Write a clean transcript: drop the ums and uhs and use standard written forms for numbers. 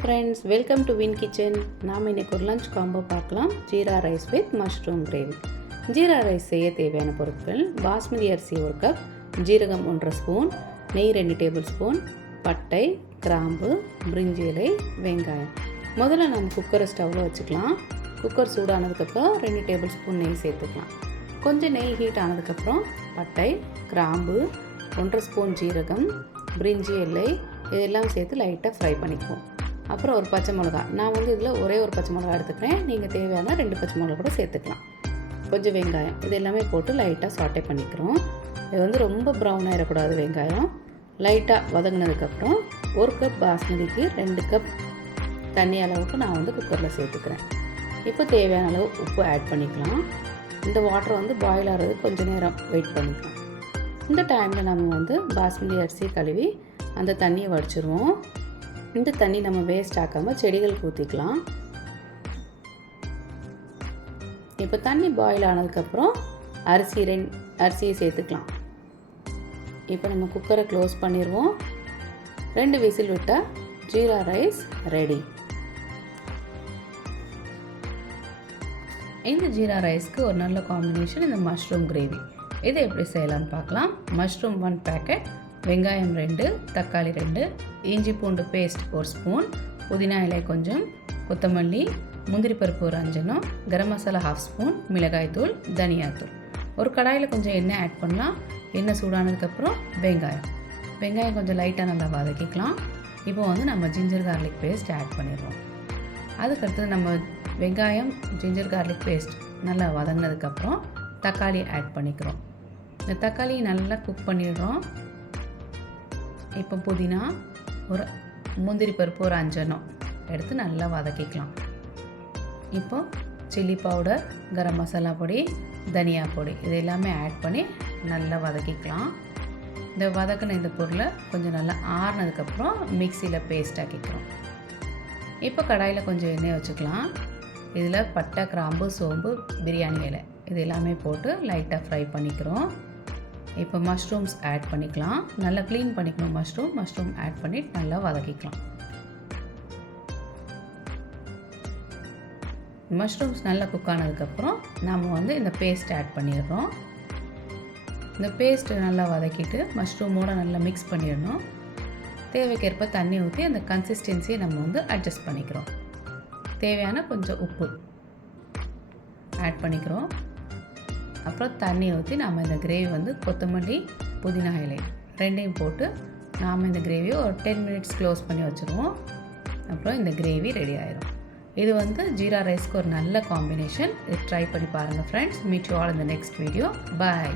Friends, welcome to win kitchen. நாம் இன்றைக்கி ஒரு லஞ்ச் காம்போ பார்க்கலாம். Jeera rice with mushroom gravy. Jeera rice செய்ய தேவையான பொருட்கள்: பாஸ்மதி அரிசி 1 கப், ஜீரகம் 1 ஸ்பூன், நெய் 2 டேபிள் ஸ்பூன், பட்டை, கிராம்பு, பிரிஞ்சி இலை, வெங்காயம். முதல்ல நம்ம குக்கரை ஸ்டவ்வில் வச்சுக்கலாம். குக்கர் சூடானதுக்கப்புறம் 2 டேபிள் ஸ்பூன் நெய் சேர்த்துக்கலாம். கொஞ்சம் நெய் ஹீட் ஆனதுக்கப்புறம் பட்டை, கிராம்பு, 1 ஸ்பூன் ஜீரகம், பிரிஞ்சி இலை இதெல்லாம் சேர்த்து லைட்டாக ஃப்ரை பண்ணிக்குவோம். அப்புறம் ஒரு பச்சை மிளகா. நான் இதில் ஒரே ஒரு பச்சை மிளகா எடுத்துக்கிறேன். நீங்கள் தேவையான 2 பச்சை மிளகா கூட சேர்த்துக்கலாம். கொஞ்சம் வெங்காயம் இது எல்லாமே போட்டு லைட்டாக சாட்டே பண்ணிக்கிறோம். இது ரொம்ப ப்ரௌன் ஆகிடக்கூடாது. வெங்காயம் லைட்டாக வதங்கினதுக்கப்புறம் 1 கப் பாஸ்மதிக்கு 2 கப் தண்ணி அளவுக்கு நான் குக்கரில் சேர்த்துக்கிறேன். இப்போ தேவையான அளவு உப்பு ஆட் பண்ணிக்கலாம். இந்த வாட்டர் பாயில் ஆகிறதுக்கு கொஞ்சம் நேரம் வெயிட் பண்ணிக்கலாம். இந்த டைமில் நம்ம பாஸ்மதி அரிசி கழுவி அந்த தண்ணியை வடிச்சிருவோம். இந்த தண்ணி நம்ம வேஸ்ட் ஆக்காமல் செடிகளுக்கு ஊற்றிக்கலாம். இப்போ தண்ணி பாயில் ஆனதுக்கப்புறம் அரிசியை சேர்த்துக்கலாம். இப்போ நம்ம குக்கரை க்ளோஸ் பண்ணிடுவோம். 2 விசில் விட்டால் ஜீரா ரைஸ் ரெடி. இந்த ஜீரா ரைஸ்க்கு ஒரு நல்ல காம்பினேஷன் இந்த மஷ்ரூம் கிரேவி. இதை எப்படி செய்யலாம்னு பார்க்கலாம். மஷ்ரூம் 1 பேக்கெட், வெங்காயம் 2, தக்காளி 2, இஞ்சி பூண்டு பேஸ்ட் 1 ஸ்பூன், புதினா இலை கொஞ்சம், கொத்தமல்லி, முந்திரி பருப்பு ஒரு 5, கரம் மசாலா 1/2 ஸ்பூன், மிளகாய்த்தூள், தனியாத்தூள். ஒரு கடாயில் கொஞ்சம் எண்ணெய் ஆட் பண்ணலாம். எண்ணெய் சூடானதுக்கப்புறம் வெங்காயம் கொஞ்சம் லைட்டாக நல்லா வதக்கிக்கலாம். இப்போ நம்ம ஜிஞ்சர் கார்லிக் பேஸ்ட் ஆட் பண்ணிடுறோம். அதுக்கடுத்தது நம்ம வெங்காயம் ஜிஞ்சர் கார்லிக் பேஸ்ட் நல்லா வதங்கினதுக்கப்புறம் தக்காளி ஆட் பண்ணிக்கிறோம். இந்த தக்காளியை நல்லா குக் பண்ணிடுறோம். இப்போ புதினா, ஒரு முந்திரி பருப்பு ஒரு 5 எடுத்து நல்லா வதக்கிக்கலாம். இப்போ சில்லி பவுடர், கரம் மசாலா பொடி, தனியா பொடி இது எல்லாமே ஆட் பண்ணி நல்லா வதக்கிக்கலாம். இந்த வதக்கின இந்த பொருளை கொஞ்சம் நல்லா ஆறுனதுக்கப்புறம் மிக்சியில் பேஸ்ட் ஆக்கிக்கிறோம். இப்போ கடாயில் கொஞ்சம் எண்ணெய் வச்சுக்கலாம். இதில் பட்டை, கிராம்பு, சோம்பு, பிரியாணி இலை இது எல்லாமே போட்டு லைட்டாக ஃப்ரை பண்ணிக்கிறோம். இப்போ மஷ்ரூம்ஸ் ஆட் பண்ணிக்கலாம். நல்லா க்ளீன் பண்ணிக்கணும். மஷ்ரூம் ஆட் பண்ணி நல்லா வதக்கிக்கலாம். மஷ்ரூம்ஸ் நல்லா குக் ஆனதுக்கப்புறம் நாம் இந்த பேஸ்ட் ஆட் பண்ணிடுறோம். இந்த பேஸ்ட்டு நல்லா வதக்கிட்டு மஷ்ரூமோடு நல்லா மிக்ஸ் பண்ணிடணும். தேவைக்கேற்ப தண்ணி ஊற்றி அந்த கன்சிஸ்டன்சியை நம்ம அட்ஜஸ்ட் பண்ணிக்கிறோம். தேவையான கொஞ்சம் உப்பு ஆட் பண்ணிக்கிறோம். அப்புறம் தண்ணி ஊற்றி நாம் இந்த கிரேவி கொத்தமல்லி, புதினா இலை 2 போட்டு நாம் இந்த கிரேவியை ஒரு 10 மினிட்ஸ் க்ளோஸ் பண்ணி வச்சுருவோம். அப்புறம் இந்த கிரேவி ரெடி ஆயிரும். இது ஜீரா ரைஸ்க்கு ஒரு நல்ல காம்பினேஷன். இது ட்ரை பண்ணி பாருங்கள் friends. Meet you all in the next video. Bye.